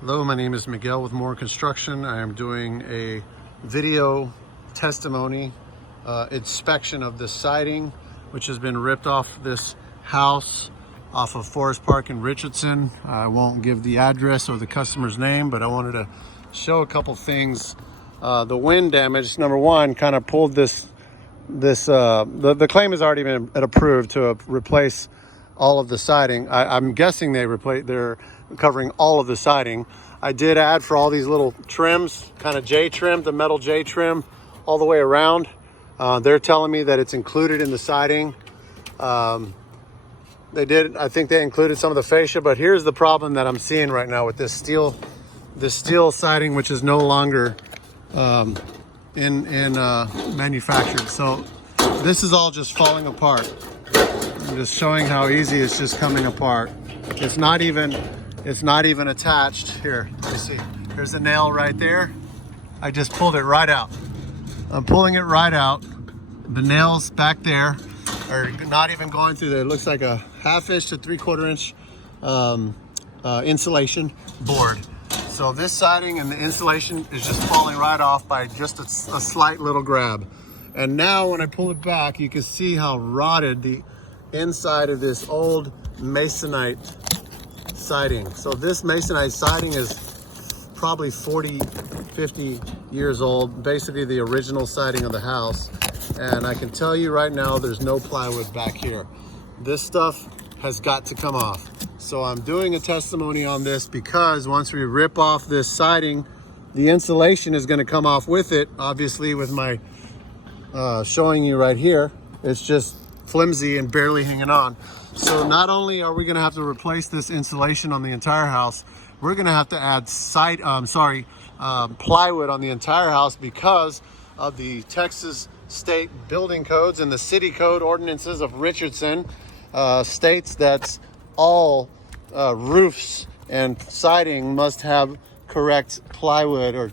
Hello, my name is Miguel with More Construction. I am doing a video testimony inspection of the siding which has been ripped off this house off of Forest Park in Richardson. I won't give the address or the customer's name, but I wanted to show a couple things. The wind damage, number one, kind of pulled the claim has already been approved to replace all of the siding. I'm guessing they're covering all of the siding. I did add for all these little trims, kind of J trim, the metal J trim all the way around. They're telling me that it's included in the siding. I think they included some of the fascia, but here's the problem that I'm seeing right now with this steel siding, which is no longer manufactured. So this is all just falling apart. I'm just showing how easy it's just coming apart. It's not even attached. Here, let me see. There's a nail right there. I just pulled it right out. I'm pulling it right out. The nails back there are not even going through there. It looks like a 1/2 inch to 3/4 inch insulation board. So this siding and the insulation is just falling right off by just a slight little grab. And now when I pull it back, you can see how rotted the inside of this old masonite siding. So this masonite siding is probably 40, 50 years old, basically the original siding of the house. And I can tell you right now, there's no plywood back here. This stuff has got to come off. So I'm doing a testimony on this because once we rip off this siding, the insulation is going to come off with it. Obviously, with my showing you right here, it's just flimsy and barely hanging on. So not only are we going to have to replace this insulation on the entire house, we're going to have to add plywood on the entire house because of the Texas state building codes and the city code ordinances of Richardson states that all roofs and siding must have correct plywood or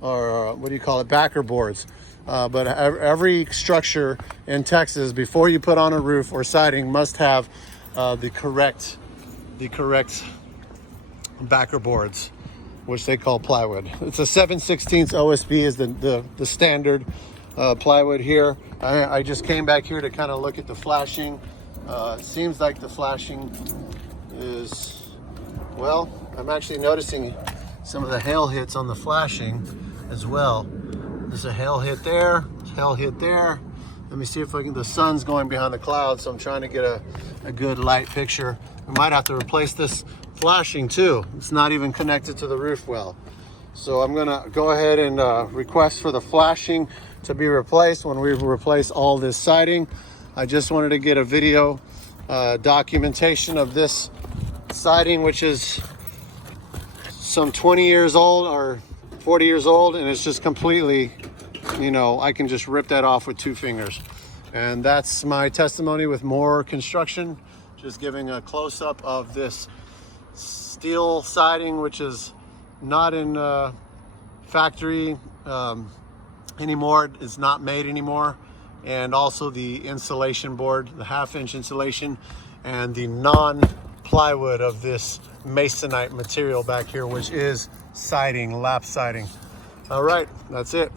what do you call it, backer boards. But every structure in Texas, before you put on a roof or siding, must have the correct backer boards, which they call plywood. It's a 7/16 OSB is the standard plywood here. I just came back here to kind of look at the flashing. It seems like the flashing is, well, I'm actually noticing some of the hail hits on the flashing as well. There's a hail hit there, hail hit there. Let me see if I can, the sun's going behind the clouds, so I'm trying to get a good light picture. We might have to replace this flashing too. It's not even connected to the roof well. So I'm gonna go ahead and request for the flashing to be replaced when we replace all this siding. I just wanted to get a video documentation of this siding, which is some 20 years old or 40 years old, and it's just completely, I can just rip that off with 2 fingers. And that's my testimony with More Construction, just giving a close-up of this steel siding, which is not in factory anymore. It's not made anymore. And also the insulation board, the 1/2 inch insulation, and the non-plywood of this masonite material back here, which is siding, lap siding. All right, that's it.